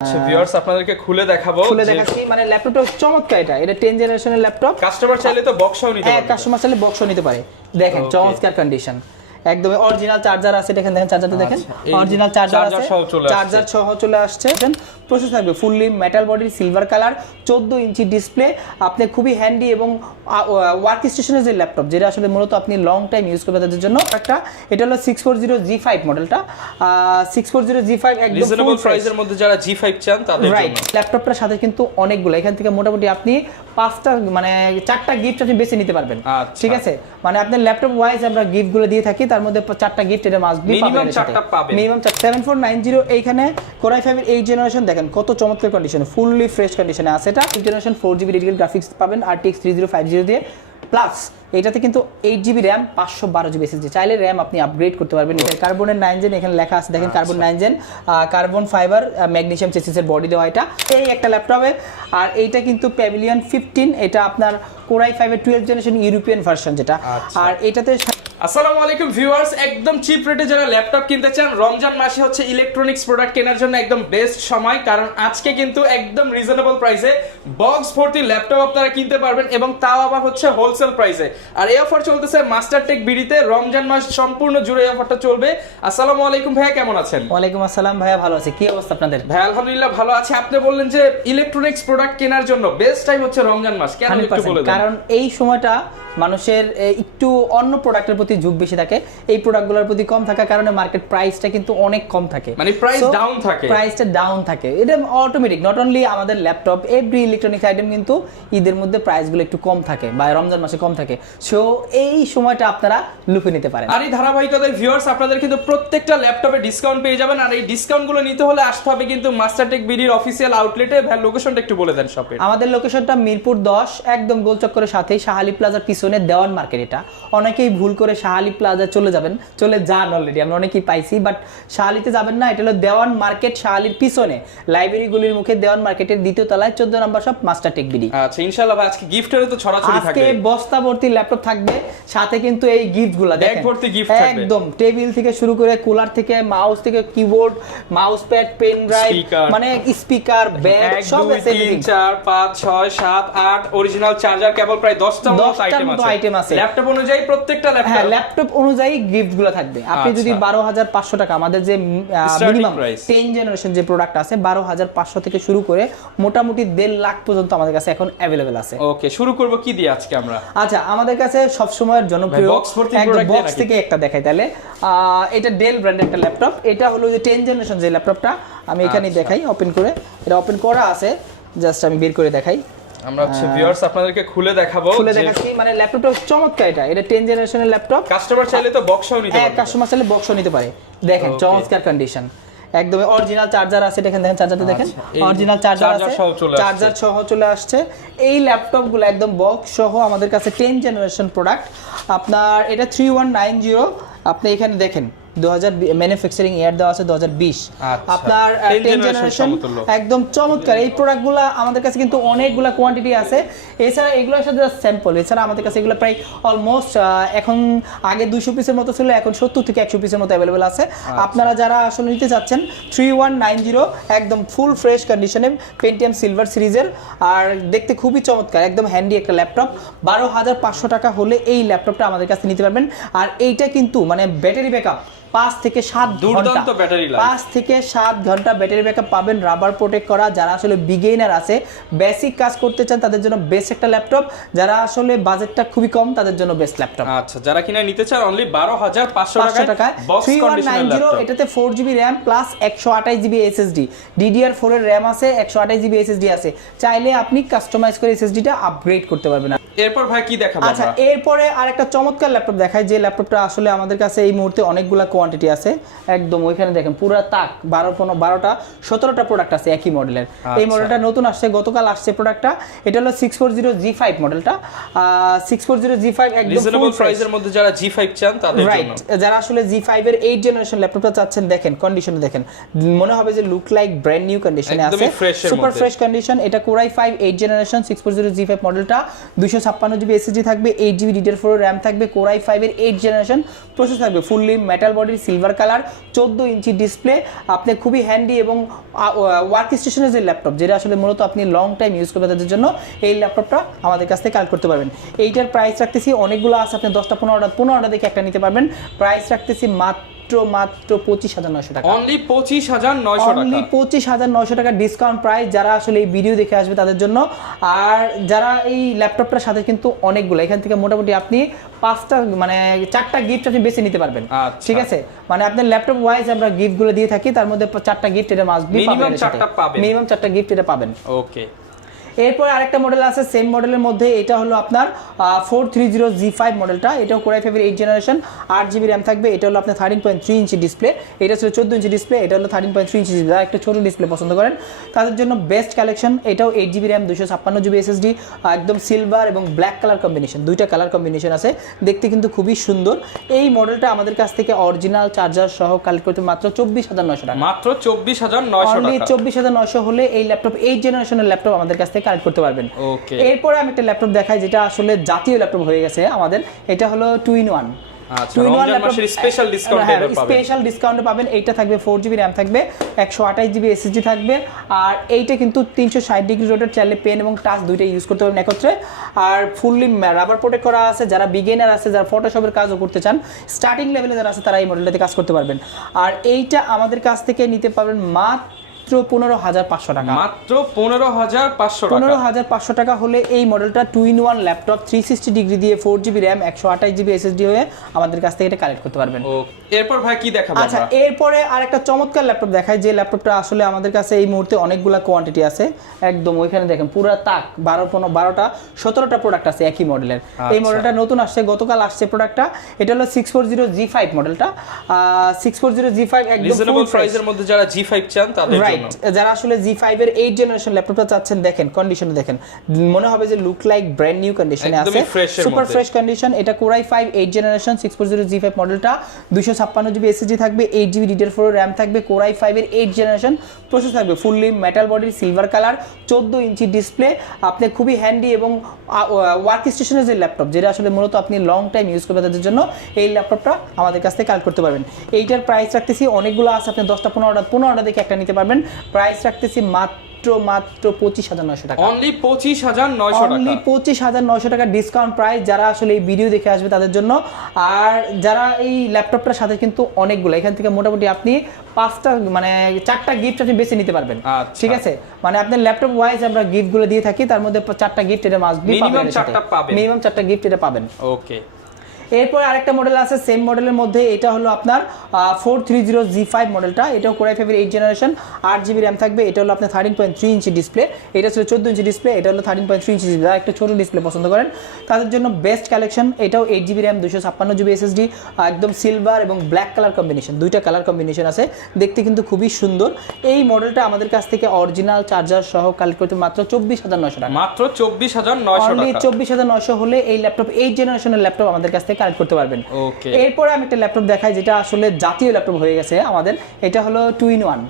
আচ্ছা ভিউয়ার্স আপনাদেরকে খুলে দেখাচ্ছি মানে ল্যাপটপটা চমৎকার। এটা 10 জেনারেশনের ল্যাপটপ। কাস্টমার চাইলে তো বক্সও নিতে পারবে। কাস্টমার চাইলে বক্সও নিতে পারে। দেখেন চমৎকার কন্ডিশন, একদম অরিজিনাল চার্জার আছে। দেখেন চার্জারটা দেখেন, অরিজিনাল চার্জার আছে, চার্জার সহ চলে আসছে। প্রসেস থাকবে fully metal body, silver colour, 14 inch display. আপনি খুবই হ্যান্ডি এবং ওয়ার্ক স্টেশনের যে ল্যাপটপ, যেটা আসলে মূলত আপনি লং টাইম ইউজ করবেন তাদের জন্য। একটা এটা হলো 640G5 মডেলটা। 640G5 একদম রিজনেবল প্রাইসের মধ্যে যারা G5 চান তাদের জন্য। রাইট, ল্যাপটপটার সাথে কিন্তু অনেকগুলো, এখান থেকে মোটামুটি আপনি 5টা মানে 4টা গিফট আপনি বেছে নিতে পারবেন। ঠিক আছে, মানে আপনার ল্যাপটপ ওয়াইজ আমরা গিফটগুলো দিয়ে থাকি, তার মধ্যে 4টা গিফট এটা মাস্ট বি পাবেন। মিনিমাম 4টা পাবেন। মিনিমাম 7490 এইখানে কোরাই 5 এর 8 জেনারেশন। দেখেন কত চমৎকার কন্ডিশনে, ফুললি ফ্রেশ কন্ডিশনে আছে। এটা 8 জেনারেশন 4GB ডেডিকেটেড গ্রাফিক্স পাবেন RTX 3050 দিয়ে। প্লাস এটাতে কিন্তু 8GB র্যাম, 512GB SSD। চাইলে র্যাম আপনি আপগ্রেড করতে পারবেন। এটা কার্বনের 9 জেন, এখানে লেখা আছে দেখেন carbon 9 gen, carbon fibre magnesium চেসিসের বডি দেওয়া এটা এই একটা ল্যাপটপে। আর এইটা কিন্তু প্যাভিলিয়ন 15, এটা আপনার কোরাই 5 এর 12 জেনারেশন ইউরোপিয়ান ভার্সন যেটা। আর এটাতে আসসালামু আলাইকুম ভিউয়ার্স, একদম চিপ রেটে যারা ল্যাপটপ কিনতে চান, রমজান মাসে হচ্ছে ইলেকট্রনিক্স প্রোডাক্ট কেনার জন্য একদম বেস্ট সময়। কারণ আজকে কিন্তু একদম রিজনেবল প্রাইসে বক্স ভর্তি ল্যাপটপ আপনারা কিনতে পারবেন, এবং তাও আবার হচ্ছে হোলসেল প্রাইসে। আর এই অফার চলতেছে মাস্টারটেক বিডিতে, রমজান মাস সম্পূর্ণ জুড়ে এই অফারটা চলবে। আসসালামু আলাইকুম ভাইয়া, কেমন আছেন? ওয়ালাইকুম আসসালাম ভাইয়া, ভালো আছি। কি অবস্থা আপনাদের? ভাই আলহামদুলিল্লাহ ভালো আছি। আপনি বললেন যে ইলেকট্রনিক্স প্রোডাক্ট কেনার জন্য বেস্ট টাইম হচ্ছে রমজান মাস, কেন একটু বলে দেন। কারণ এই সময়টা মানুষের একটু অন্য প্রোডাক্টের প্রতি ঝোঁক বেশি থাকে, এই প্রোডাক্টগুলোর প্রতি কম থাকার কারণে মার্কেট প্রাইসটা কিন্তু অনেক কম থাকে, মানে প্রাইস ডাউন থাকে, প্রাইসটা ডাউন থাকে। এটা অটোমেটিক, নট অনলি আমাদের ল্যাপটপ, এভরি ইলেকট্রনিক্স আইটেম কিন্তু ঈদের মধ্যে প্রাইসগুলো একটু কম থাকে বা রমজান মাসে কম থাকে। সো এই সময়টা আপনারা লুফে নিতে পারেন। আর এই ধারাবাহিকতায় ভিউয়ার্স আপনাদের কিন্তু প্রত্যেকটা ল্যাপটপে ডিসকাউন্ট পেয়ে যাবেন। আর এই ডিসকাউন্টগুলো নিতে হলে আসতে হবে কিন্তু মাস্টারটেক বিডির অফিসিয়াল আউটলেটে। ভাই লোকেশনটা একটু বলে দেন শপের। আমাদের লোকেশনটা মিরপুর 10, একদম গোলচক্করের সাথেই শাহালি প্লাজার পিছনে দেওয়ান মার্কেট। এটা অনেকেই ভুল করে শাহালি প্লাজা চলে যান অলরেডি, আমরা অনেকেই পাইছি, বাট শাহালিতে যাবেন না। এটা হলো দেওয়ান মার্কেট, শাহালির পিছনে লাইব্রেরিগুলির মুখে দেওয়ান মার্কেটের দ্বিতীয় তলায় 14 নম্বর শপ মাস্টারটেক বিডি। আচ্ছা ইনশাআল্লাহ ভাই আজকে গিফটেরও তো ছড়াছড়ি থাকবে। আজকে বস্তা ভর্তি ল্যাপটপ থাকবে, সাথে কিন্তু এই গিফটগুলো দেখেন, ব্যাগ ভর্তি গিফট থাকবে একদম টেবিল থেকে শুরু করে কুলার থেকে মাউস থেকে keyboard, mouse pad, pen drive, মানে স্পিকার, ব্যাগ সব আছে। 3 4 5 6 7 8 অরিজিনাল চার্জার কেবল প্রায় 10টা মতো আইটেম আছে। ল্যাপটপ অনুযায়ী প্রত্যেকটা ল্যাপটপ অনুযায়ী গিফটগুলো থাকবে। আপনি যদি 12,500 টাকা, আমাদের যে মিনিমাম 10 জেনারেশন যে প্রোডাক্ট আছে 12,500 থেকে শুরু করে মোটামুটি 1.5 লাখ পর্যন্ত আমাদের কাছে এখন अवेलेबल আছে। ওকে, শুরু করব কি দিয়ে আজকে আমরা? আচ্ছা, আমাদের কাছে সব সময়ের জনপ্রিয় বক্স থেকে একটা দেখাই তাহলে। এটা ডেল ব্র্যান্ডের একটা ল্যাপটপ। এটা হলো যে 10 জেনারেশন যে ল্যাপটপটা, আমি এখানেই দেখাই ওপেন করে। এটা ওপেন করা আছে, জাস্ট আমি বের করে দেখাই। আমরা হচ্ছে ভিউয়ার্স আপনাদেরকে খুলে দেখাচ্ছি, মানে ল্যাপটপটা চমৎকার। এটা 10 জেনারেশনের ল্যাপটপ। কাস্টমার চাইলে তো বক্সও নিতে পারবে। কাস্টমার চাইলে বক্সও নিতে পারে। দেখেন চমৎকার কন্ডিশন, একদম অরিজিনাল চার্জার আছে। দেখেন চার্জারটা দেখেন, অরিজিনাল চার্জার আছে, চার্জার সহ চলে আসছে। এই ল্যাপটপগুলো একদম বক্স সহ আমাদের কাছে 10 জেনারেশন প্রোডাক্ট। আপনার এটা 3190, আপনি এখানে দেখেন 2000 ম্যানুফ্যাকচারিং ইয়ার দেওয়া আছে 2020। আপনার 10 জেনারেশন একদম চমৎকার। এই প্রোডাক্টগুলো আমাদের কাছে কিন্তু অনেকগুলো কোয়ান্টিটি আছে। এছাড়া এগুলোর সাথে স্যাম্পল, এছাড়া আমাদের কাছে এগুলো প্রায় অলমোস্ট এখন আগে 200 পিসের মতো ছিল, এখন 70 থেকে 100 পিসের মতো অ্যাভেলেবল আছে। আপনারা যারা আসলে নিতে চাচ্ছেন 3190 একদম ফুল ফ্রেশ কন্ডিশনে, পেন্টিয়াম সিলভার সিরিজের, আর দেখতে খুবই চমৎকার, একদম হ্যান্ডি একটা ল্যাপটপ। 12,500 টাকা হলে এই ল্যাপটপটা আমাদের কাছে নিতে পারবেন। আর এইটা কিন্তু মানে ব্যাটারি ব্যাকআপ 5 থেকে 7 ঘন্টা, 5 থেকে 7 ঘন্টা ব্যাটারি ব্যাকআপ পাবেন, রাবার প্রোটেক্ট করা। যারা আসলে বিগিনার আছে, বেসিক কাজ করতে চান, তাদের জন্য বেস্ট একটা ল্যাপটপ। যারা আসলে বাজেটটা খুবই কম, তাদের জন্য বেস্ট ল্যাপটপ। আচ্ছা, যারা কিনা নিতে চান অনলি 12,500 টাকায় 3190, এটাতে 4GB RAM plus 128GB SSD, DDR4 এর র‍্যাম আছে, 128GB SSD আছে। চাইলে আপনি কাস্টমাইজ করে SSD-টা আপগ্রেড করতে পারবেন। এরপর ভাই কি দেখাবো? আচ্ছা, এরপরে আরেকটা চমৎকার ল্যাপটপ দেখাই, যে ল্যাপটপটা আসলে আমাদের কাছে এই মুহূর্তে অনেকগুলা কোয়ান্টিটি আছে। একদম ওইখানে দেখেন পুরো তাক 12টা 17টা প্রোডাক্ট আছে একই মডেলের। এই মডেলটা নতুন আসছে, গতকাল আসছে প্রোডাক্টটা। এটা হলো 640G5 মডেলটা। 640G5 একদম রিজনেবল প্রাইসের মধ্যে যারা G5 চান তাদের জন্য। রাইট, যারা আসলে G5 এর 8 জেনারেশন ল্যাপটপটা চাচ্ছেন, দেখেন কন্ডিশন দেখেন, মনে হবে যে লুক লাইক ব্র্যান্ড নিউ কন্ডিশনে আছে, সুপার ফ্রেশ কন্ডিশন। এটা কোরাই 5 8 জেনারেশন 640G5 মডেলটা, 256GB SSD থাকবে, 8GB DDR4 RAM থাকবে, Core i5 এর 8th জেনারেশন প্রসেসর থাকবে, fully metal body, silver colour, 14 inch display. আপনি খুবই হ্যান্ডি এবং ওয়ার্ক স্টেশনের যে ল্যাপটপ, যেটা আসলে মূলত আপনি লং টাইম ইউজ করবেন তাদের জন্য এই ল্যাপটপটা আমাদের কাছ থেকে কালেক্ট করতে পারবেন। এইটার প্রাইস রাখতেছি, অনেকগুলো আছে, আপনি 10টা 15টা দেখে একটা নিতে পারবেন। প্রাইস রাখতেছি মাত্র 25,900 টাকা। অনলি 25,900 টাকা। অনলি 25,900 টাকা ডিসকাউন্ট প্রাইস, যারা আসলে এই ভিডিও দেখে আসবে তাদের জন্য। আর যারা এই ল্যাপটপটার সাথে কিন্তু অনেকগুলো, এখান থেকে মোটামুটি আপনি 5টা মানে 4টা গিফট আপনি বেছে নিতে পারবেন। ঠিক আছে, মানে আপনার ল্যাপটপ ওয়াইজ আমরা গিফটগুলো দিয়ে থাকি, তার মধ্যে 4টা গিফট এটা মাস্ট বি পাবেন, মিনিমাম 4টা গিফট এটা পাবেন। ওকে, এরপর আরেকটা মডেল আছে সেম মডেলের মধ্যে, এটা হলো আপনার 430G5 মডেলটা। এটাও Core i5 এর 8th জেনারেশন, 8GB RAM থাকবে। এটা হলো আপনার 13.3 ইঞ্চি ডিসপ্লে, এটা ছিল 14 ইঞ্চি ডিসপ্লে, এটা হলো 13.3 ইঞ্চি ডিসপ্লে। একটা ছোট ডিসপ্লে পছন্দ করেন তাদের জন্য বেস্ট কালেকশন। এটাও 8GB RAM, 256GB SSD, একদম সিলভার এবং ব্ল্যাক কালার কম্বিনেশন, দুইটা কালার কম্বিনেশন আছে, দেখতে কিন্তু খুবই সুন্দর। এই মডেলটা আমাদের কাছ থেকে অরিজিনাল চার্জার সহ কালেক্ট করতে মাত্র 24,900 টাকা। মাত্র 24,900 টাকা। অনলি 24,900 হলে এই ল্যাপটপ 8th জেনারেশনের ল্যাপটপ আমাদের কাছ থেকে কালেক্ট করতে পারবেন। এরপরে আমি একটা ল্যাপটপ দেখাই যেটা আসলে জাতীয় ল্যাপটপ হয়ে গেছে আমাদের, এটা হলো 2-in-1। স্পেশাল ডিসকাউন্টে পাবেন। এইটা থাকবে 4GB RAM থাকবে, 128GB SSD থাকবে, আর এইটা কিন্তু 360 ডিগ্রি রোটেট, চাইলে পেন এবং টাচ দুইটাই ইউজ করতে পারবেন একত্রে। আর ফুললি রাবার প্রোটেক্ট করা আছে, যারা বিগিনার আছে, যারা ফটোশপের কাজও করতে চান, স্টার্টিং লেভেলে যারা আছে তারা এই মডেলটাতে কাজ করতে পারবেন। আর এইটা আমাদের কাছ থেকে নিতে পারবেন মাত্র 15,500 টাকা। মাত্র 15,500 টাকা। 15,500 টাকা হলে এই মডেলটা 2-in-1 ল্যাপটপ 360 ডিগ্রি দিয়ে 4GB RAM, 128GB SSD হয়ে আমাদের কাছ থেকে এটা কালেক্ট করতে পারবেন। এরপর ভাই কি দেখাবো? আচ্ছা, এরপরে আরেকটা চমৎকার ল্যাপটপ দেখাই, যে ল্যাপটপটা আসলে আমাদের কাছে এই মুহূর্তে অনেকগুলা কোয়ান্টিটি আছে। একদম ওইখানে দেখেন পুরো তাক 17টা প্রোডাক্ট আছে একই মডেলের। এই মডেলটা নতুন আসছে, গতকাল আসছে প্রোডাক্টটা। এটা হলো 640G5 মডেলটা। 640G5 একদম রিজনেবল প্রাইসের মধ্যে যারা G5 চান তাদের জন্য, যারা আসলে G5 এর 8th জেনারেশন ল্যাপটপটা চাচ্ছেন, দেখেন কন্ডিশন দেখেন, মনে হবে যে লুক লাইক ব্র্যান্ড নিউ কন্ডিশনে আছে, সুপার ফ্রেশ কন্ডিশন। এটা Core i5 8th generation 640G5 মডেলটা, 256GB SSD থাকবে, 8GB DDR4 RAM থাকবে, Core i5 এর 8th জেনারেশন প্রসেসর থাকবে, fully metal body, silver colour, 14 inch display. আপনি খুবই হ্যান্ডি এবং ওয়ার্ক স্টেশনের যে ল্যাপটপ, যেটা আসলে মূলত আপনি লং টাইম ইউজ করবেন তাদের জন্য এই ল্যাপটপটা আমাদের কাছ থেকে কালেক্ট করতে পারবেন। এইটার প্রাইস রাখতেছি, অনেকগুলো আছে, আপনি 10টা 15টা দেখে একটা নিতে পারবেন। প্রাইস রাখতেছি মাত্র 25,900 টাকা। অনলি 25,900 টাকা। অনলি 25,900 টাকা ডিসকাউন্ট প্রাইস, যারা আসলে এই ভিডিও দেখে আসবে তাদের জন্য। আর যারা এই ল্যাপটপটার সাথে কিন্তু অনেকগুলো, এখান থেকে মোটামুটি আপনি 5টা মানে 4টা গিফট আপনি বেছে নিতে পারবেন। ঠিক আছে, মানে আপনার ল্যাপটপ ওয়াইজ আমরা গিফটগুলো দিয়ে থাকি, তার মধ্যে 4টা গিফট এটা মাস্ট বি পাবেন, মিনিমাম 4টা গিফট এটা পাবেন। ওকে, এরপর আরেকটা মডেল আছে সেম মডেলের মধ্যে, এটা হলো আপনার 430G5 মডেলটা। এটাও Core i5 এর 8th জেনারেশন, 8GB RAM থাকবে। এটা হলো আপনার 13.3 ইঞ্চি ডিসপ্লে, এটা ছিল 14 ইঞ্চি ডিসপ্লে, এটা হলো 13.3 ইঞ্চি ডিসপ্লে। যারা একটা ছোট ডিসপ্লে পছন্দ করেন তাদের জন্য বেস্ট কালেকশন। এটাও 8GB RAM, 256GB SSD, একদম সিলভার এবং ব্ল্যাক কালার কম্বিনেশন, দুইটা কালার কম্বিনেশন আছে, দেখতে কিন্তু খুবই সুন্দর। এই মডেলটা আমাদের কাছ থেকে অরিজিনাল চার্জার সহ কালেক্ট করতে মাত্র 24,900 টাকা। মাত্র 24,900 টাকা। 24,900 হলে এই ল্যাপটপ 8th জেনারেশনের ল্যাপটপ আমাদের কাছ থেকে কালেক্ট করতে পারবেন। এরপরে আমি একটা ল্যাপটপ দেখাই যেটা আসলে জাতীয় ল্যাপটপ হয়ে গেছে আমাদের, এটা হলো 2-in-1।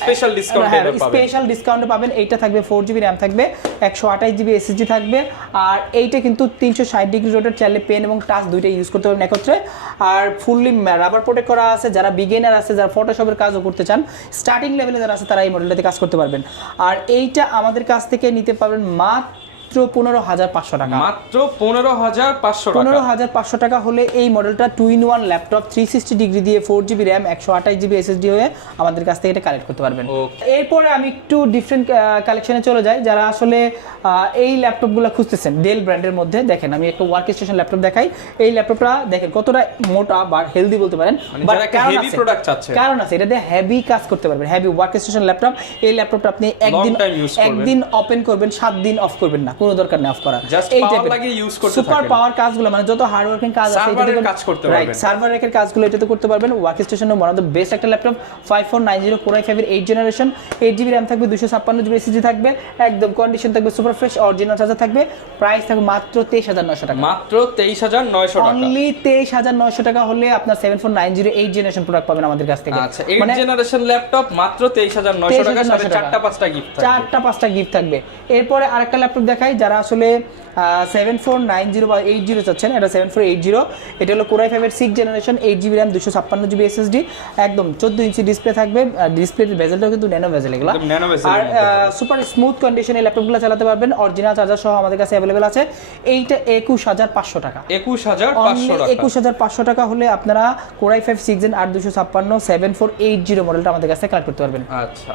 স্পেশাল ডিসকাউন্টে পাবেন। এইটা থাকবে 4GB RAM থাকবে, 128GB SSD থাকবে, আর এইটা কিন্তু 360 ডিগ্রি রোটেট, চাইলে পেন এবং টাচ দুইটাই ইউজ করতে পারবেন একত্রে। আর ফুললি রাবার প্রোটেক্ট করা আছে, যারা বিগিনার আছে, যারা ফটোশপের কাজও করতে চান, স্টার্টিং লেভেলে যারা আছে তারা এই মডেলটাতে কাজ করতে পারবেন। আর এইটা আমাদের কাছ থেকে নিতে পারবেন মাত্র 15,500 টাকা। মাত্র 15,500 টাকা। 15,500 টাকা হলে এই মডেলটা 2-in-1 ল্যাপটপ 360 ডিগ্রি দিয়ে 4GB RAM, 128GB SSD হয়ে আমাদের কাছ থেকে এটা কালেক্ট করতে পারবেন। এরপরে আমি একটু ডিফারেন্ট কালেকশনে চলে যাই, যারা আসলে এই ল্যাপটপগুলো খুঁজতেছেন ডেল ব্র্যান্ডের মধ্যে। দেখেন আমি একটা ওয়ার্ক স্টেশন ল্যাপটপ দেখাই। এই ল্যাপটপটা দেখেন কতটা মোটা বা হেলদি বলতে পারেন, বাট হেভি প্রোডাক্ট আছে, কারণ আছে এটাতে হেভি কাজ করতে পারবেন, হেভি ওয়ার্ক স্টেশন ল্যাপটপ। এই ল্যাপটপটা আপনি একদিন ওপেন করবেন, 7 দিন অফ করবেন না, কোনো দরকার নেই অফ করা। এই টাইপের লাগে ইউজ করতে থাকেন, সুপার পাওয়ার কাজগুলো মানে যত হার্ড ওয়ার্কিং কাজ আছে এটাতে কাজ করতে পারবেন। রাইট, সার্ভার রেকের কাজগুলো এটাতে করতে পারবেন। ওয়ার্ক স্টেশনের ওয়ান অফ দ্য বেস্ট একটা ল্যাপটপ, 5490 Core i5 এর 8th জেনারেশন, 8GB RAM থাকবে, 256GB SSD থাকবে, একদম কন্ডিশন থাকবে সুপার ফ্রেশ, অরিজিনাল চার্জার থাকবে। প্রাইস থাকবে মাত্র 23,900 টাকা। মাত্র 23,900 টাকা। অনলি 23,900 টাকা হলে আপনার 7490 8th জেনারেশন প্রোডাক্ট পাবেন আমাদের কাছ থেকে। আচ্ছা, 8th জেনারেশন ল্যাপটপ মাত্র 23,900 টাকা, সাথে 4টা 5টা গিফট থাকবে। 4টা 5টা গিফট থাকবে। এরপরে আরেকটা ল্যাপটপ দেখাই দেখাই, যারা আসলে 7490 বা 80 চাচ্ছেন, এটা 7480, এটা হলো কোরাই 5 এর 6 generation, 8GB RAM 256GB SSD, একদম 14 ইঞ্চি ডিসপ্লে থাকবে। ডিসপ্লের বেজেলটাও কিন্তু ন্যানো বেজেল এগুলো, আর সুপার স্মুথ কন্ডিশনে ল্যাপটপগুলো চালাতে পারবেন। অরিজিনাল চার্জার সহ আমাদের কাছে অ্যাভেলেবেল আছে। এইটা 21500 টাকা, 21500 টাকা হলে আপনারা কোরাই 5 6 Gen 8256 7480 মডেলটা আমাদের কাছে কালেক্ট করতে পারবেন। আচ্ছা,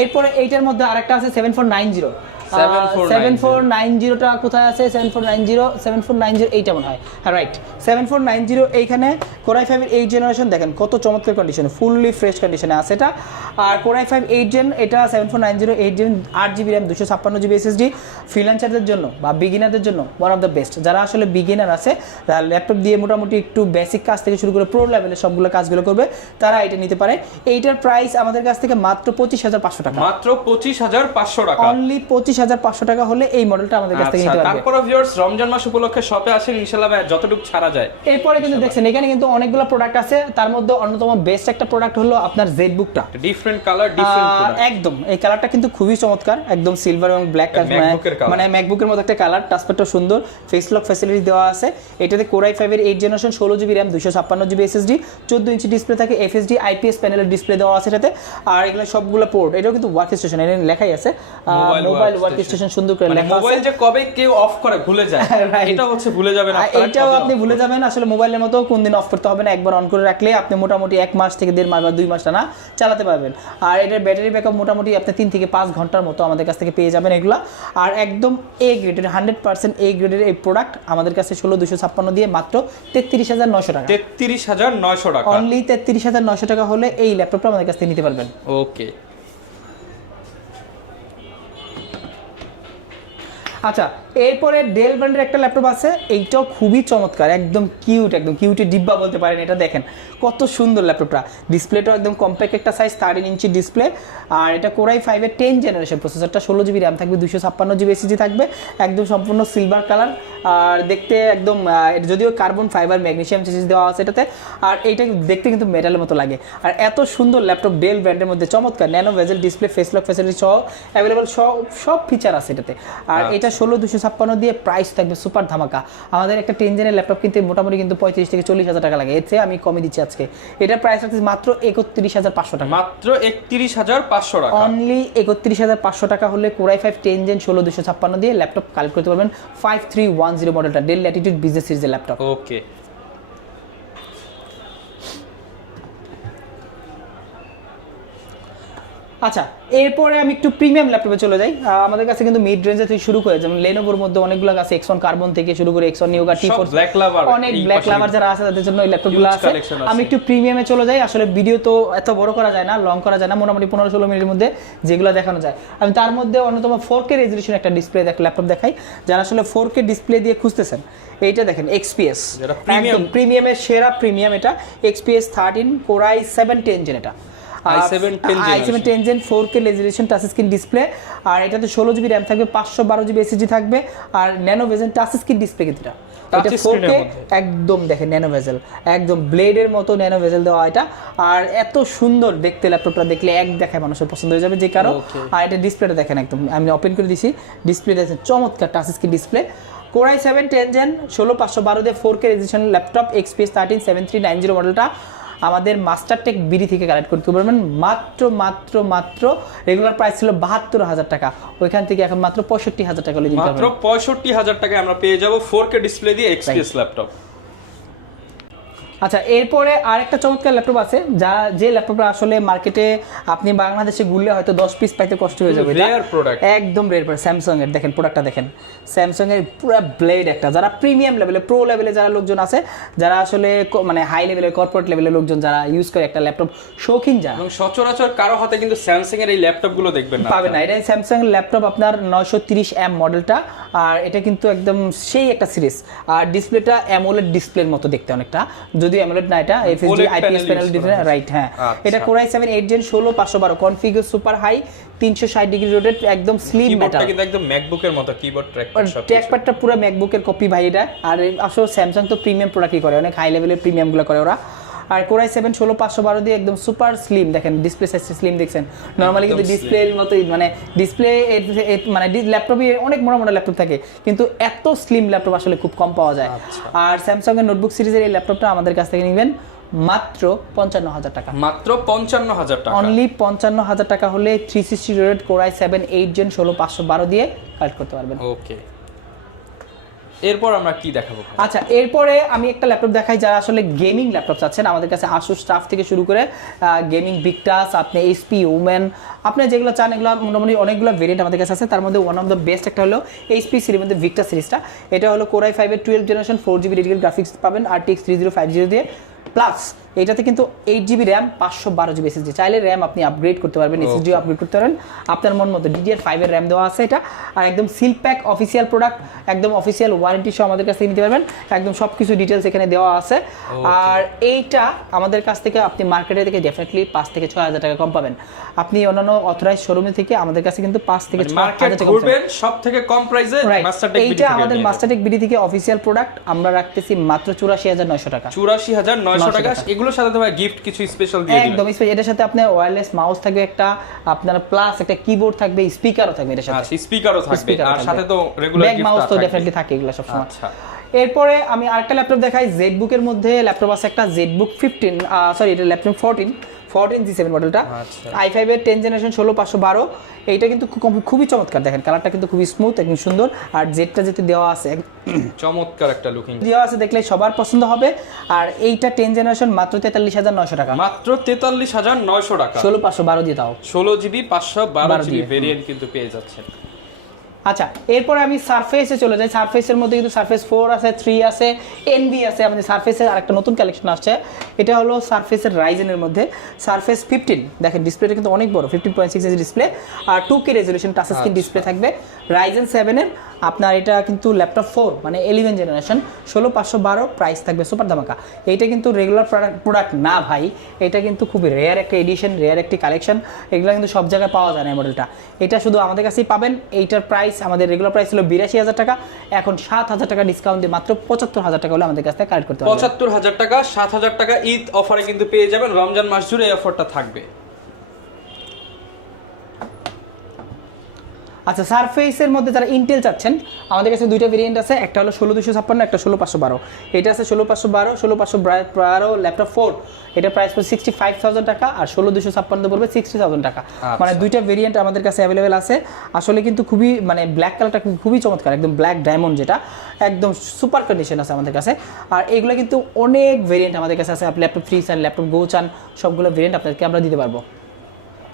এরপরে এইটার মধ্যে আরেকটা আছে 7490। 7490টা কোথায় আছে? 7490 এইটা মনে হয়, হ্যাঁ রাইট, 7490 এইখানে কোরাই 5 এর 8 জেনারেশন, দেখেন কত চমৎকার কন্ডিশনে, ফুললি ফ্রেশ কন্ডিশনে আছে এটা। আর কোরাই 5 8 জেন, এটা 7490 8 gen, 8GB RAM 256GB SSD, ফ্রিল্যান্সারদের জন্য বা বিগিনারদের জন্য ওয়ান অফ দ্য বেস্ট। যারা আসলে বিগিনার আছে, যারা ল্যাপটপ দিয়ে মোটামুটি একটু বেসিক কাজ থেকে শুরু করে প্রো লেভেলের সবগুলো কাজগুলো করবে, তারা এটা নিতে পারে। এইটার প্রাইস আমাদের কাছ থেকে মাত্র 25500 টাকা, মাত্র 25500 টাকা, অনলি 25500 টাকা হলে এই মডেলটা আমাদের কাছ থেকে নিতে পারবে। তারপর ভিউয়ার্স, রমজান মাস উপলক্ষে শপে আসেন, ইনশাআল্লাহ যতটুকু ছাড়া যায়। এরপরে কিন্তু দেখছেন এখানে কিন্তু অনেকগুলো প্রোডাক্ট আছে, তার মধ্যে অন্যতম বেস্ট একটা প্রোডাক্ট হলো আপনার জেটবুকটা। ডিফারেন্ট কালার, ডিফারেন্ট প্রোডাক্ট, একদম এই কালারটা কিন্তু খুবই চমৎকার, একদম সিলভার এবং ব্ল্যাক কালার, মানে ম্যাকবুকের মতো একটা কালার। টাচপ্যাডটা সুন্দর, ফেস লক ফ্যাসিলিটি দেওয়া আছে। এটাতে কোরাই 5 এর 8 generation, 16GB RAM 256GB SSD, 14 inch display থাকে, FHD IPS প্যানেলের ডিসপ্লে দেওয়া আছে এটাতে। আর এগুলো সবগুলো পোর্ট, এটাও কিন্তু ওয়ার্ক স্টেশন, এর লেখাই আছে মোবাইল ওয়ার্ক স্টেশন, সুন্দর করে লেখা আছে। মোবাইল যে কবে কেউ অফ করে ভুলে যায়, এটা হচ্ছে ভুলে যাবেন আপনারা, এটাও আপনি ভুলে যাবেন। আসলে মোবাইলের মতো কোন দিন অফ করতে হবে না, একবার অন করে রাখলে আপনি মোটামুটি 1 মাস থেকে 1.5 মাস বা 2 মাস টানা চালাতে পারবেন। আর এটার ব্যাটারি ব্যাকআপ মোটামুটি আপনি 3 থেকে 5 ঘন্টার মতো আমাদের কাছ থেকে পেয়ে যাবেন এগুলা। আর একদম এ গ্রেডের 100% এ গ্রেডের এই প্রোডাক্ট আমাদের কাছে 16256 দিয়ে মাত্র 33900 টাকা, 33900 টাকা, অনলি 33900 টাকা হলে এই ল্যাপটপটা আমাদের কাছ থেকে নিতে পারবেন। ওকে। আচ্ছা, এরপরে ডেল ব্র্যান্ডের একটা ল্যাপটপ আছে, এইটাও খুবই চমৎকার, একদম কিউট, একদম কিউটের ডিব্বা বলতে পারেন। এটা দেখেন কত সুন্দর ল্যাপটপটা, ডিসপ্লেটাও একদম কম্প্যাক্ট একটা সাইজ, 13 ইঞ্চি ডিসপ্লে। আর এটা কোরাই 5 এর 10 জেনারেশন প্রসেসরটা, 16GB RAM থাকবে, 256GB SSD থাকবে, একদম সম্পূর্ণ সিলভার কালার। আর দেখতে একদম যদিও কার্বন ফাইবার ম্যাগনেসিয়াম চেসিস দেওয়া আছে এটাতে, আর এইটা দেখতে কিন্তু মেটালের মতো লাগে। আর এত সুন্দর ল্যাপটপ ডেল ব্র্যান্ডের মধ্যে চমৎকার, nano bezel display, face lock facility সহ অ্যাভেলেবল সব ফিচার আছে এটাতে। আর এটা 16256 দিয়ে প্রাইস থাকবে সুপার ধামাকা। আমাদের একটা 10 জেনের ল্যাপটপ কিনতে মোটামুটি কিন্তু 35 থেকে 40,000 টাকা লাগে, এর চেয়ে আমি কমে দিচ্ছি আজকে। এটার প্রাইস রাখছি মাত্র 31500 টাকা, মাত্র 31500 টাকা, অনলি 31500 টাকা হলে কোরাই 5 10 জেন 16256 দিয়ে ল্যাপটপ কালেক্ট করতে পারবেন। 5310 মডেলটা, ডেল ল্যাটিটিউড বিজনেস সিরিজের ল্যাপটপ। ওকে। আচ্ছা, এরপরে আমি একটু প্রিমিয়াম ল্যাপটপে চলে যাই। আমাদের কাছে কিন্তু মিড রেঞ্জে থেকে শুরু করে, যেমন লেনোভোর মধ্যে অনেকগুলো আছে, এক্সন কার্বন থেকে শুরু করে এক্সন নিউগা T4, অনেক ব্ল্যাক লাভার যারা আছে তাদের জন্য এই ল্যাপটপগুলো আছে। আমি একটু প্রিমিয়ামে চলে যাই। আসলে ভিডিও তো এত বড় করা যায় না, লং করা যায় না, মোটামুটি 15-16 মিনিটের মধ্যে যেগুলো দেখানো যায়। আমি তার মধ্যে অন্যতম 4K রেজলিউশন একটা ডিসপ্লে ল্যাপটপ দেখাই, যারা আসলে 4K ডিসপ্লে দিয়ে খুঁজতেছেন। এইটা দেখেন XPS, একদম প্রিমিয়ামের সেরা প্রিমিয়াম, এটা XPS 13 কোরাই 7 10 জেন, এটা i7 10 gen 4K resolution touch screen display. আর এটাতে 16GB RAM থাকবে, 512GB SSD থাকবে, আর nano bezel touch screen display. কিন্তু এটা 4K একদম দেখেন ন্যানো ভেজেল, একদম ব্লেডের মতো ন্যানো ভেজেল দেওয়া এটা। আর এত সুন্দর দেখতে, ল্যাপটপটা দেখলে এক দেখায় মানুষের পছন্দ হয়ে যাবে যে কারো। আর এটা ডিসপ্লেটা দেখেন, একদম আমি ওপেন করে দিছি, ডিসপ্লে দেখেন চমৎকার touch screen display. Core i 7 10 gen 16512 দিয়ে 4K রেজোলিউশন ল্যাপটপ, XPS 13 7390 মডেলটা আমাদের মাস্টারটেক বিডি থেকে কালেক্ট করতে পারবেন। মাত্র রেগুলার প্রাইস ছিল 72000 টাকা, ওইখান থেকে এখন মাত্র 65000 টাকা, মাত্র 65000 টাকায় আমরা পেয়ে যাব 4K ডিসপ্লে দিয়ে XPS ল্যাপটপ। আচ্ছা, এরপরে আরেকটা চমৎকার ল্যাপটপ আছে, যে ল্যাপটপটা আসলে মার্কেটে আপনি বাংলাদেশে ঘুরলে হয়তো 10 পিস পাইতে কষ্ট হয়ে যাবে, রেয়ার প্রোডাক্ট, একদম রেয়ার প্রোডাক্ট। স্যামসাং এর দেখেন প্রোডাক্টটা দেখেন, স্যামসাং এর পুরো ব্লেড একটা, যারা প্রিমিয়াম লেভেলে প্রো লেভেলে যারা লোকজন আছে, যারা আসলে মানে হাই লেভেলের কর্পোরেট লেভেলের লোকজন যারা ইউজ করে একটা ল্যাপটপ শৌখিন, যারা এবং সচরাচর কারো হাতে কিন্তু স্যামসাং এর এই ল্যাপটপ গুলো দেখবেন না, পাবেন না। এটা স্যামসাং এর ল্যাপটপ আপনার 930M মডেলটা, আর এটা কিন্তু একদম সেই একটা সিরিজ। আর ডিসপ্লেটা অ্যামোলেড ডিসপ্লের মতো দেখতে অনেকটা, যদিও অ্যামোলেড না, এটা FHD IPS panel display, right. হ্যাঁ, এটা core i 7 8 gen 16512, configure super high, 360 degree rotate, একদম স্লিম মেটাল, কিন্তু একদম ম্যাকবুকের মতো কিবোর্ড ট্র্যাকপ্যাডটা পুরো ম্যাকবুকের কপি ভাই এটা। আর আসলে স্যামসাং তো প্রিমিয়াম প্রোডাক্টই করে, অনেক হাই লেভেলের প্রিমিয়াম গুলো করে ওরা। আর কোরাই 7 16512 দিয়ে একদম সুপার স্লিম, দেখেন ডিসপ্লে সাইজ স্লিম দেখছেন, নরমালি কিন্তু ডিসপ্লের মতোই মানে ডিসপ্লে মানে ল্যাপটপে অনেক মোটা মোটা ল্যাপটপ থাকে, কিন্তু এত স্লিম ল্যাপটপ আসলে খুব কম পাওয়া যায়। আর স্যামসাং এর নোটবুক সিরিজের এই ল্যাপটপটা আমাদের কাছ থেকে নেবেন মাত্র 55,000 টাকা, মাত্র 55,000 টাকা, অনলি 55,000 টাকা হলে 360 রেড কোরাই 7 8 জেন 16512 দিয়ে কালেক্ট করতে পারবেন। ওকে, এরপর আমরা কি দেখাবো? আচ্ছা, এরপরে আমি একটা ল্যাপটপ দেখাই যারা আসলে গেমিং ল্যাপটপ চাচ্ছেন। আমাদের কাছে আসুস স্টাফ থেকে শুরু করে গেমিং ভিক্টাস, আপনি এইচপি ওমেন, আপনি যেগুলো চান এগুলো মোটামুটি অনেকগুলো ভেরিয়েন্ট আমাদের কাছে আছে। তার মধ্যে ওয়ান অফ দ্য বেস্ট একটা হলো এইচপি সিরিজের মধ্যে ভিক্টাস সিরিজটা। এটা হলো কোরাই 5 এর 12 জেনারেশন 4GB ডেডিকেটেড গ্রাফিক্স পাবেন RTX 3050 দিয়ে, প্লাস এটাতে কিন্তু 8GB র্যাম 512GB SSD, চাইলে র্যাম আপনি আপগ্রেড করতে পারবেন, SSDও আপগ্রেড করতে পারবেন আপনার মন মতো। DDR5 এর র্যাম দেওয়া আছে এটা, আর একদম সিল প্যাক অফিসিয়াল প্রোডাক্ট, একদম অফিসিয়াল ওয়ারেন্টি সহ আমাদের কাছ থেকে নিতে পারবেন, একদম সব কিছু ডিটেলস এখানে দেওয়া আছে। আর এইটা আমাদের কাছ থেকে আপনি মার্কেটে থেকে ডেফিনেটলি 5 থেকে 6,000 টাকা কম পাবেন। আপনি অন্যান্য অথরাইজ শোরুমে থেকে আমাদের কাছে কিন্তু 5 থেকে 6,000 টাকা ঘুরবেন সব থেকে কম প্রাইসে মাস্টারটেক বিডি থেকে। এইটা আমাদের মাস্টারটেক বিডি থেকে অফিসিয়াল প্রোডাক্ট আমরা রাখতেছি মাত্র 84,900 টাকা, 84,900 টাকা। এগুলোর সাথে তো ভাই গিফট কিছু স্পেশাল দিয়ে দিবেন। একদম স্পেশাল, এটার সাথে আপনার ওয়্যারলেস মাউস থাকবে একটা, আপনার প্লাস একটা কিবোর্ড থাকবে, স্পিকারও থাকবে এটার সাথে। আচ্ছা, স্পিকারও থাকবে, আর সাথে তো রেগুলার ব্যাক গিফট মাউস তো থাকবে। ডেফিনেটলি থাকে এগুলো সব সময়। আচ্ছা, এরপরে আমি আরেকটা ল্যাপটপ দেখাই। জেডবুক এর মধ্যে ল্যাপটপ আছে একটা, জেডবুক 15, সরি এটা ল্যাপটপ 14 G7 মডেলটা, i5 এর 10 জেনারেশন 16512। এইটা কিন্তু খুবই চমৎকার, দেখেন কালারটা কিন্তু খুবই স্মুথ, একদম সুন্দর। আর জেডটা যেতে দেওয়া আছে চমৎকার একটা লুকিং দেওয়া আছে, দেখলে সবার পছন্দ হবে। আর এইটা 10 জেনারেশন মাত্র 43,900 টাকা, মাত্র 43,900 টাকা, 16512 দিয়ে দাও, 16GB 512GB ভেরিয়েন্ট কিন্তু পেয়ে যাচ্ছেন। আচ্ছা, এরপরে আমি সারফেসে চলে যাই। সারফেসের মধ্যে কিন্তু সারফেস 4 আছে, 3 আছে, এনভি আছে। আমাদের সারফেসের আরেকটা নতুন কালেকশন আসছে, এটা হলো সারফেসের রাইজেনের মধ্যে সারফেস 15। দেখেন ডিসপ্লেটা কিন্তু অনেক বড়, 15.6 ইঞ্চি ডিসপ্লে, আর 2K resolution touch screen display থাকবে। রাইজেন 7 এর আপনার এটা কিন্তু ল্যাপটপ 4 মানে 11 জেনারেশন 16512, প্রাইস থাকবে সুপার ধামাকা। এইটা কিন্তু রেগুলার প্রোডাক্ট না ভাই, এটা কিন্তু খুব রেয়ার একটা এডিশন, রেয়ার একটি কালেকশন, এগুলো কিন্তু সব জায়গায় পাওয়া যায় না এই মডেলটা। এটা শুধু আমাদের কাছেই পাবেন। এইটার প্রাইস আমাদের রেগুলার প্রাইস ছিল 82,000 টাকা, এখন 7,000 টাকা ডিসকাউন্ট দিয়ে মাত্র 75,000 টাকা হলে আমাদের কাছ থেকে কালেক্ট করতে পারবেন। 75,000 টাকা, 7,000 টাকা ঈদ অফারে কিন্তু পেয়ে যাবেন। রমজান মাস জুড়ে এই অফারটা থাকবে। আচ্ছা, সারফেসের মধ্যে যারা ইন্টেল চাচ্ছেন আমাদের কাছে দুইটা ভেরিয়েন্ট আছে, একটা হলো 16256, একটা 16512। এটা আছে 16512, 16512 ল্যাপটপ 4, এটা প্রাইস পড়বে 65,000 টাকা, আর 16256 পড়বে 60,000 টাকা। মানে দুইটা ভেরিয়েন্ট আমাদের কাছে অ্যাভেলেবেল আছে। আসলে কিন্তু খুবই মানে ব্ল্যাক কালারটা খুবই চমৎকার, একদম ব্ল্যাক ডায়মন্ড, যেটা একদম সুপার কন্ডিশন আছে আমাদের কাছে। আর এগুলো কিন্তু অনেক ভেরিয়েন্ট আমাদের কাছে আছে। আপনি ল্যাপটপ 3 চান, ল্যাপটপ গো চান, সবগুলো ভেরিয়েন্ট আপনাদেরকে আমরা দিতে পারবো।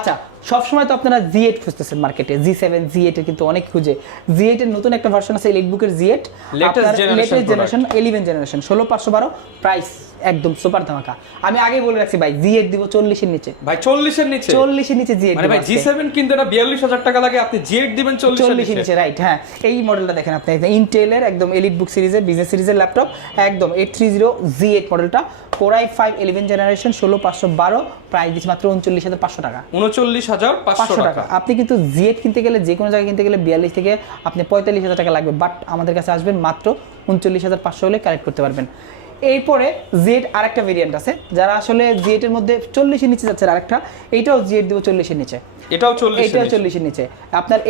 আচ্ছা, সবসময় তো আপনারা Z8 খুঁজতেছেন মার্কেটে, G7 Z8 এর কিন্তু অনেক খুঁজে। Z8 এর নতুন একটা ভার্সন আছে এলিটবুকের Z8, latest generation 11 generation 16512, price একদম সুপার ধামাকা। আমি আগেই বলে রাখছি ভাই, Z8 দিব 40 এর নিচে ভাই, 40 এর নিচে, 40 এর নিচে Z8 মানে ভাই G7 কিনতে না 42,000 টাকা লাগে, আপনি Z8 দিবেন 40 এর নিচে, রাইট? হ্যাঁ, এই মডেলটা দেখেন আপনি, ইন্টেলের একদম এলিটবুক সিরিজের বিজনেস সিরিজের ল্যাপটপ, একদম 830 Z8 মডেলটা, কোরাই 5 11 জেনারেশন 16512, প্রাইস দিচ্ছি মাত্র 39,500 টাকা, 39,500 টাকা। আপনি কিন্তু Z8 কিনতে গেলে, যে কোনো জায়গায় কিনতে গেলে 42 থেকে আপনি 45,000 টাকা লাগবে, বাট আমাদের কাছে আসবেন মাত্র 39,500 হলে কালেক্ট করতে পারবেন। এরপরে Z আরেকটা ভেরিয়েন্ট আছে, যারা আসলে Z8 এর মধ্যে 40 এর নিচে যাচ্ছে, আরেকটা এইটাও Z8 দিব 40 এর নিচে, এটাও 40 এর নিচে। আপনার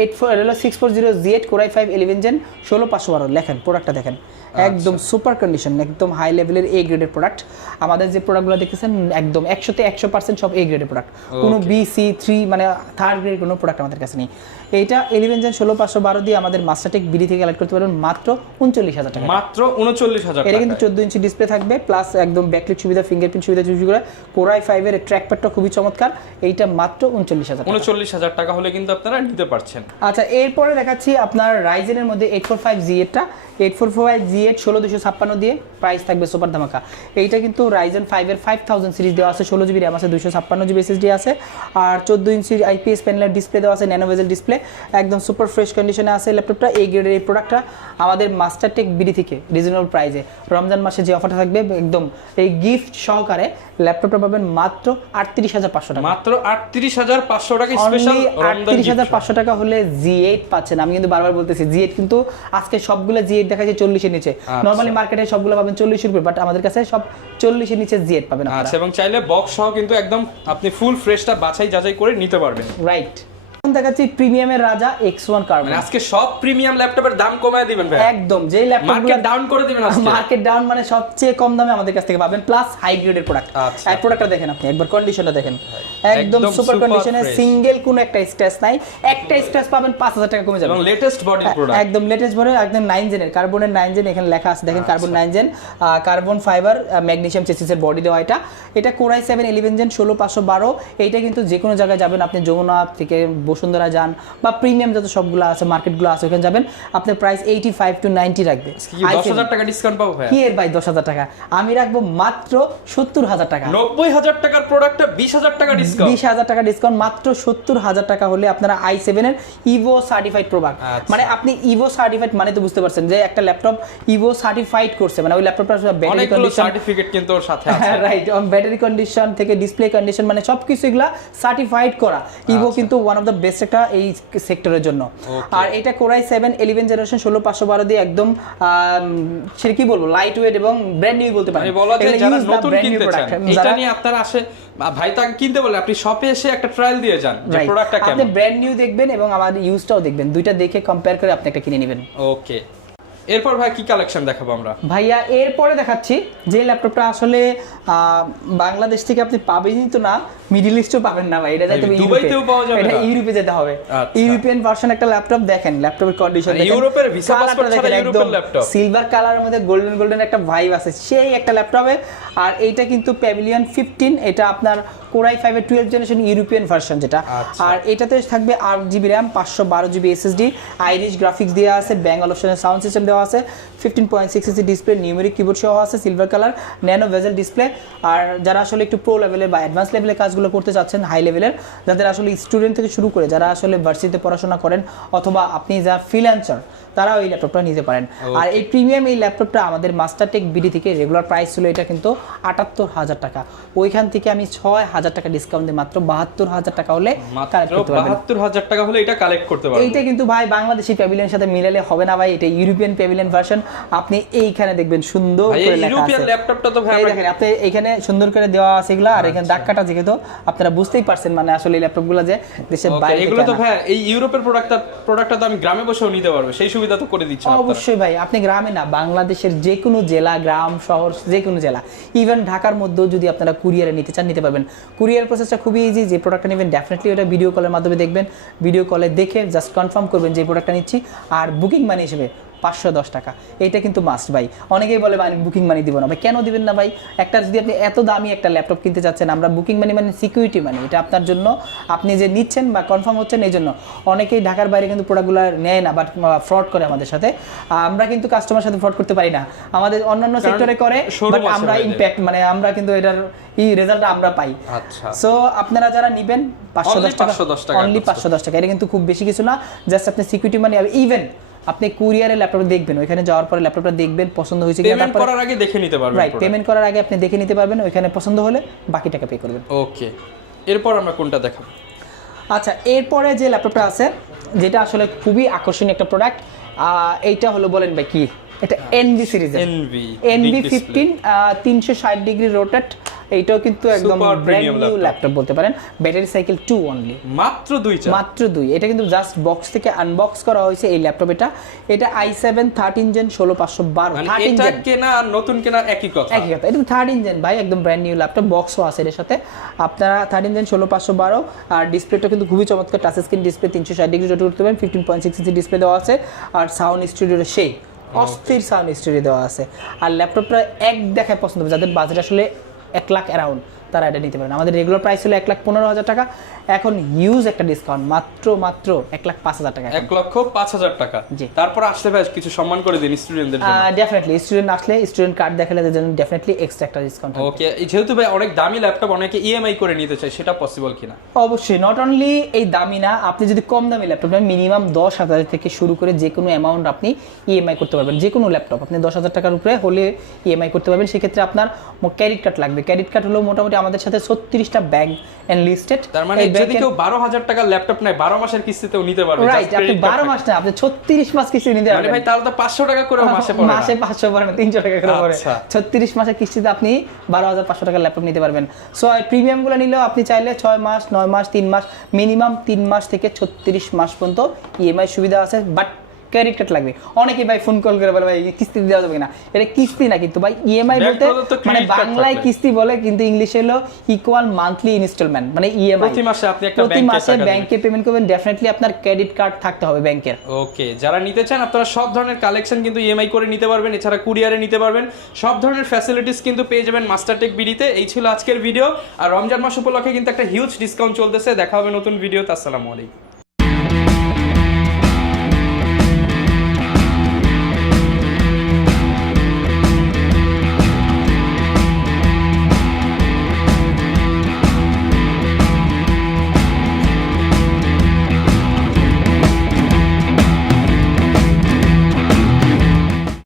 640 Z কোরাই 5 11 জেন 16512, লেখেন প্রোডাক্টটা দেখেন, একদম সুপার কন্ডিশন, একদম হাই লেভেলের A গ্রেডের প্রোডাক্ট। আমাদের যে প্রোডাক্টগুলো দেখতেছেন একদম 100তে 100% সব A গ্রেডের প্রোডাক্ট, কোনো BC3 মানে থার্ড গ্রেড কোনো প্রোডাক্ট আমাদের কাছে নেই। এইটা 11 জেন 16512 দিয়ে আমাদের মাস্টারটেক বিডি থেকে কালেক্ট করতে পারবেন মাত্র 39,000 টাকা, মাত্র 39,000 টাকা। এটা কিন্তু 14 ইঞ্চি ডিসপ্লে থাকবে, প্লাস একদম ব্যাকলাইট সুবিধা, ফিঙ্গারপ্রিন্ট সুবিধা চুজ করে। কোরাই 5 এর ট্র্যাকপ্যাডটা খুবই চমৎকার, এইটা মাত্র 39,000 টাকা হলে কিন্তু আপনারা নিতে পারছেন। আচ্ছা, এরপরে দেখাচ্ছি আপনার রাইজেনের মধ্যে 845 Z8টা, 845 Z8 16256 দিয়ে, প্রাইস থাকবে সুপার ধামাকা। এইটা কিন্তু রাইজেন 5 এর 5000 সিরিজ দেওয়া আছে, 16GB র্যাম আছে, 256GB SSD আছে, আর 14 ইঞ্চি IPS প্যানেলের ডিসপ্লে দেওয়া আছে, ন্যানো বেজেল ডিসপ্লে, একদম সুপার ফ্রেশ কন্ডিশনে আছে ল্যাপটপটা। এই গ্রেডের এই প্রোডাক্টটা আমাদের মাস্টারটেক বিডি থেকে রিজনেবল প্রাইসে রমজান মাসে যে অফারটা থাকবে, একদম এই গিফট সহকারে ল্যাপটপটা পাবেন মাত্র 38,500 টাকা। মাত্র 38,500 টাকা স্পেশাল 38,500 টাকা হলে Z8 পাচ্ছেন। আমি কিন্তু বারবার বলতেছি Z8 কিন্তু আজকে সবগুলো Z8 দেখা যায় 40 এর নিচে, নরমালি মার্কেটে সবগুলো পাবেন 40 এর উপরে, বাট আমাদের কাছে সব 40 এর নিচে Z8 পাবেন আপনারা। আচ্ছা, এবং চাইলে বক্স সহ কিন্তু একদম আপনি ফুল ফ্রেশটা বাছাই যাচাই করে নিতে পারবেন। রাইট, দেখাচ্ছি প্রিমিয়ামের রাজা X1 কার্বন। মানে আজকে সব প্রিমিয়াম ল্যাপটপের দাম কমায় দিবেন ভাই, একদম যে ল্যাপটপগুলো মার্কেট ডাউন করে দিবেন আজকে। মার্কেট ডাউন মানে সবচেয়ে কম দামে আমাদের কাছ থেকে পাবেন, প্লাস হাই গ্রেডের প্রোডাক্ট। আচ্ছা, এই প্রোডাক্টটা দেখেন আপনি একবার, কন্ডিশনটা দেখেন, একদম সুপার কন্ডিশনে, সিঙ্গেল কোনো একটা স্ক্র্যাচ নাই, একটা স্ক্র্যাচ পাবেন 5,000 টাকা কমে যাবে। এবং লেটেস্ট বডি প্রোডাক্ট, একদম লেটেস্ট বডি, একদম 9 জেনের কার্বনের 9 জেন এখানে লেখা আছে দেখেন, carbon 9 gen, carbon fibre magnesium চেসিসের বডি দেওয়া। এটা Core i7 11 জেন 16512। এইটা কিন্তু যে কোনো জায়গায় যাবেন আপনি, যমুনা থেকে বসুন্ধরা যান বা প্রিমিয়াম যত সবগুলো আছে মার্কেটগুলো আছে ওখানে যাবেন, আপনার প্রাইস 85 to 90 রাখবে। 10,000 টাকা ডিসকাউন্ট পাবো ভাই। কি এর ভাই 10,000 টাকা, আমি রাখবো মাত্র 70,000 টাকা। 90,000 টাকার প্রোডাক্টে 20,000 টাকা ডিসকাউন্ট, 20,000 টাকা ডিসকাউন্ট, মাত্র 70,000 টাকা হলে আপনারা i7 এর ইভো সার্টিফাইড প্রোডাক্ট। মানে আপনি ইভো সার্টিফাইড মানে তো বুঝতে পারছেন যে একটা ল্যাপটপ ইভো সার্টিফাইড করছে, মানে ওই ল্যাপটপটার ব্যাটারি কন্ডিশন সার্টিফিকেট কিন্তু ওর সাথে আছে। রাইট, অন ব্যাটারি কন্ডিশন থেকে ডিসপ্লে কন্ডিশন মানে সবকিছু এগুলা সার্টিফাইড করা। ইভো কিন্তু ওয়ান অফ দ্য বেস্ট একটা এই সেক্টরের জন্য। আর এটা Core i7 11 জেনারেশন 16512 দিয়ে একদম সেটা কি বলবো, লাইট ওয়েট এবং ব্র্যান্ড নিউ বলতে পারেন। বলা যায় যারা নতুন কিনতে চান এটা নিয়ে আপনারা আসে ভাই তাকে কিনতে বলে আপনি শপে এসে একটা ট্রায়াল দিয়ে যান যে প্রোডাক্টটা কেমন, আপনি ব্র্যান্ড নিউ দেখবেন এবং আমার ইউজটাও দেখবেন, দুইটা দেখে কম্পেয়ার করে আপনি একটা কিনে নেবেন। ওকে, এরপর ভাই কি কালেকশন দেখাবো আমরা? ভাইয়া এরপরে দেখাচ্ছি যে ল্যাপটপটা আসলে বাংলাদেশ থেকে আপনি পাবেনই তো না, মিডল ইস্টও পাবেন না ভাই, এটা যাইতে হবে দুবাইতেও পাওয়া যাবে না, এটা ইউরোপে যেতে হবে। ইউরোপিয়ান ভার্সন একটা ল্যাপটপ দেখেন, ল্যাপটপের কন্ডিশন দেখেন, ইউরোপের ভিসা পাসপোর্ট ছাড়া ইউরোপের ল্যাপটপ, সিলভার কালারের মধ্যে গোল্ডেন গোল্ডেন একটা ভাইব আছে, সেই একটা ল্যাপটপে। আর এইটা কিন্তু প্যাভিলিয়ন 15, এটা আপনার Core i5 এর 12 জেনারেশন ইউরোপিয়ান ভার্সন যেটা। আর এটাতে থাকবে 8GB RAM, 512GB SSD, Irish graphics দেওয়া আছে, ব্যাং অপশনের সাউন্ড সিস্টেম দেওয়া আছে, 15.6 ইঞ্চি ডিসপ্লে, নিউমেরিক কিবোর্ড সহ আছে, silver colour, nano bezel display. আর যারা আসলে একটু প্রো লেভেলের বা অ্যাডভান্স লেভেলের কাজগুলো করতে চাচ্ছেন, হাই লেভেলের, যাদের আসলে স্টুডেন্ট থেকে শুরু করে যারা আসলে ভার্সিটিতে পড়াশোনা করেন অথবা আপনি যা ফ্রিল্যান্সার, তারা ওই ল্যাপটপটা নিতে পারেন। আর এই প্রিমিয়াম এই ল্যাপটপটা আমাদের মাস্টারটেক বিডি থেকে রেগুলার প্রাইস ছিল এটা কিন্তু 78,000 টাকা, ওইখান থেকে আমি 6,000 টাকা ডিসকাউন্ট দিয়ে মাত্র 72,000 টাকা হলে কালেক্ট করতে পারবেন। 72,000 টাকা হলে এটা কালেক্ট করতে পারবেন। এইটা কিন্তু ভাই বাংলাদেশি প্যাভিলিয়নের সাথে মিলালে হবে না ভাই, এটা ইউরোপিয়ান প্যাভিলিয়ন ভার্সন। আপনি এইখানে দেখবেন সুন্দর করে লেখা আছে, ইউরোপিয়ান ল্যাপটপটা তো ভাই দেখেন আপনি এখানে সুন্দর করে দেওয়া আছে এগুলা, আর এখানে দাগ কাটা যেহেতু আপনারা বুঝতেই পারছেন, মানে আসলে এই ল্যাপটপগুলো যে দেশের বাইরে এগুলো তো ভাই এই ইউরোপের প্রোডাক্টটা তো আমি গ্রামে বসেও নিতে পারবো, সেই সুবিধা তো করে দিচ্ছেন আপনারা। অবশ্যই ভাই, আপনি গ্রামে না, বাংলাদেশের যে কোনো জেলা, গ্রাম, শহর, যে কোনো জেলা, ইভেন ঢাকার মধ্যেও যদি আপনারা কুরিয়ারে নিতে চান নিতে পারবেন। কুরিয়ার প্রসেসটা খুবই ইজি, যে প্রোডাক্টটা নেবেন ডেফিনেটলি ওটা ভিডিও কলের মাধ্যমে দেখবেন, ভিডিও কলে দেখে জাস্ট কনফার্ম করবেন যে প্রোডাক্টটা নিচ্ছি। আর বুকিং মানি হিসেবে 510 টাকা, এটা কিন্তু মাস্ট ভাই। অনেকেই বলে ভাই বুকিং মানি দিব না, ভাই কেন দিবেন না ভাই? একটা যদি আপনি এত দামি একটা ল্যাপটপ কিনতে চাচ্ছেন, আমরা বুকিং মানি মানে সিকিউরিটি মানি, এটা আপনার জন্য, আপনি যে নিচ্ছেন বা কনফার্ম হচ্ছেন এই জন্য। অনেকেই ঢাকার বাইরে কিন্তু প্রোডাক্টগুলো নেয় না, বাট ফ্রড করে আমাদের সাথে। আমরা কিন্তু কাস্টমার সাথে ফ্রড করতে পারি না, আমাদের অন্যান্য সেক্টরে করে, বাট আমরা ইম্প্যাক্ট মানে আমরা কিন্তু এটার রেজাল্টটা আমরা পাই। আচ্ছা, সো আপনারা যারা নেবেন 510 টাকা, অনলি 510 টাকা, এটা কিন্তু খুব বেশি কিছু না, জাস্ট আপনি সিকিউরিটি মানি। ইভেন আপনি কুরিয়ারে ল্যাপটপ দেখবেন, ওইখানে যাওয়ার পরে ল্যাপটপটা দেখবেন, পছন্দ হয়েছে কিনা, পেমেন্ট করার আগে দেখে নিতে পারবেন। রাইট, পেমেন্ট করার আগে আপনি দেখে নিতে পারবেন, ওইখানে পছন্দ হলে বাকি টাকা পে করবেন। ওকে, এরপর আমরা কোনটা দেখাবো? আচ্ছা, এরপরে যে ল্যাপটপটা আছে যেটা আসলে খুবই আকর্ষণীয় একটা প্রোডাক্ট, এইটা হলো বলেন ভাই কি, এটা NV series, NV 15 360 degree rotate. এইটাও কিন্তু একদম ব্র্যান্ড নিউ ল্যাপটপ বলতে পারেন, ব্যাটারি সাইকেল 2 অনলি, মাত্র 2। এটা কিন্তু জাস্ট বক্স থেকে আনবক্স করা হয়েছে এই ল্যাপটপ। এটা i7 13 জেন 16512, মানে এটা কেনা আর নতুন কেনা একই কথা, এটা 13 জেন ভাই, একদম ব্র্যান্ড নিউ ল্যাপটপ, বক্সও আছে এর সাথে। আপনারা 13 জেন 16512, আর ডিসপ্লেটা কিন্তু খুবই চমৎকার, touch screen display, 360 degree rotate করতে পারেন, 15.6 ইঞ্চি ডিসপ্লে দেওয়া আছে, আর সাউন্ড স্টুডিওর সেই অস্থির সাউন্ড স্টুডিও দেওয়া আছে। আর ল্যাপটপটা এক দেখায় পছন্দ হবে, যাদের বাজেট আসলে 1 লাখ অ্যারাউন্ড, তারা এটা নিতে পারেন। আমাদের রেগুলার প্রাইস হলো 1,15,000 টাকা, এখন হিউজ একটা ডিসকাউন্ট, মাত্র 1,05,000 টাকা। 1,05,000 টাকা। জি। তারপর আসলে ভাই কিছু সম্মান করে দিন স্টুডেন্টদের জন্য। ডেফিনেটলি স্টুডেন্ট আসলে স্টুডেন্ট কার্ড দেখালে তাদের জন্য ডেফিনেটলি এক্সট্রা একটা ডিসকাউন্ট হবে। ওকে, যেহেতু ভাই অনেক দামি ল্যাপটপ অনেকে ইএমআই করে নিতে চায়, সেটা পসিবল কিনা? অবশ্যই, নট অনলি এই দামি না, আপনি যদি কম দামি ল্যাপটপ নেন মিনিমাম 10,000 থেকে শুরু করে যে কোনো অ্যামাউন্ট আপনি ইএমআই করতে পারবেন। যে কোনো ল্যাপটপ আপনি 10,000 টাকার উপরে হলে ইএমআই করতে পারবেন। সেক্ষেত্রে আপনার ক্রেডিট কার্ড লাগবে। ক্রেডিট কার্ড হলো মোটামুটি আমাদের সাথে 36টা ব্যাংক এনলিস্টেড। তার মানে যদি কেউ 12,000 টাকার ল্যাপটপ নেয় 12 মাসের কিস্তিতেও নিতে পারবে। রাইট, আপনি 12 মাস না, আপনি 36 মাস কিস্তি নিতে পারবেন। মানে ভাই তাহলে তো 500 টাকা করে মাসে পড়ে না? মাসে 500 পড়ে না, 300 টাকা করে পড়ে। আচ্ছা। 36 মাসের কিস্তিতে আপনি 12,500 টাকার ল্যাপটপ নিতে পারবেন। সো প্রিমিয়াম গুলো নিলেও আপনি চাইলে 6 মাস, 9 মাস, 3 মাস, মিনিমাম 3 মাস থেকে 36 মাস পর্যন্ত ইএমআই সুবিধা আছে। বাট ক্রেডিট কার্ড লাগবে। অনেকেই ভাই ফোন কল করে বলে ভাই কিস্তি দেওয়া যাবে না। এটা কিস্তি না কিন্তু ভাই, ইএমআই বলতে মানে বাংলায় কিস্তি বলে কিন্তু ইংলিশে হলো ইকুয়াল মান্থলি ইনস্টলমেন্ট, মানে ইএমআই। প্রতি মাসে আপনি একটা ব্যাংকে পেমেন্ট করবেন। ডেফিনেটলি আপনার ক্রেডিট কার্ড থাকতে হবে ব্যাংকের। ওকে, যারা নিতে চান আপনারা সব ধরনের কালেকশন কিন্তু ইএমআই করে নিতে পারবেন, এছাড়া কুরিয়ারে নিতে পারবেন। সব ধরনের ফ্যাসিলিটিস কিন্তু পেয়ে যাবেন মাস্টারটেক বিডিতে। এই ছিল আজকের ভিডিও। আর রমজান মাস উপলক্ষে কিন্তু একটা হিউজ ডিসকাউন্ট চলতেছে। দেখা হবে নতুন ভিডিওতে। আসসালামু আলাইকুম।